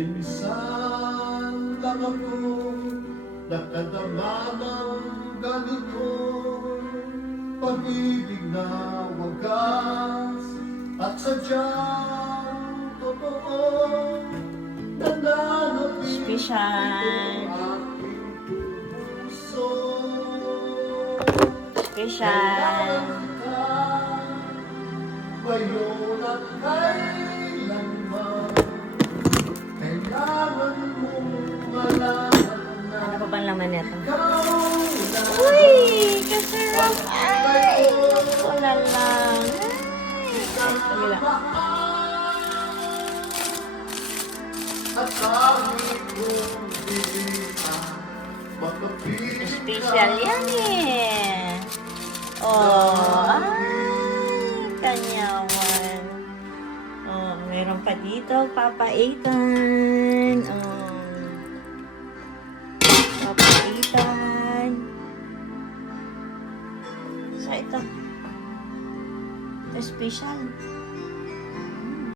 Minsan lang ako nakadama ng ganito, pag-ibig na wagas at sadyang totoo, nananapin Special. ang aking puso. Special. Ngayon at kailanman, kailangan mong malaman na Ano pa bang laman nito? ikaw na Uy! Kasarap! Ay! Wala lang. Ay! at kahit kung di ka makapiling Special yan eh. Oh, ay, kanyawan. Oh, meron pa dito, Papa Ethan. Oh. Papa Ethan. So, ito. Ito special.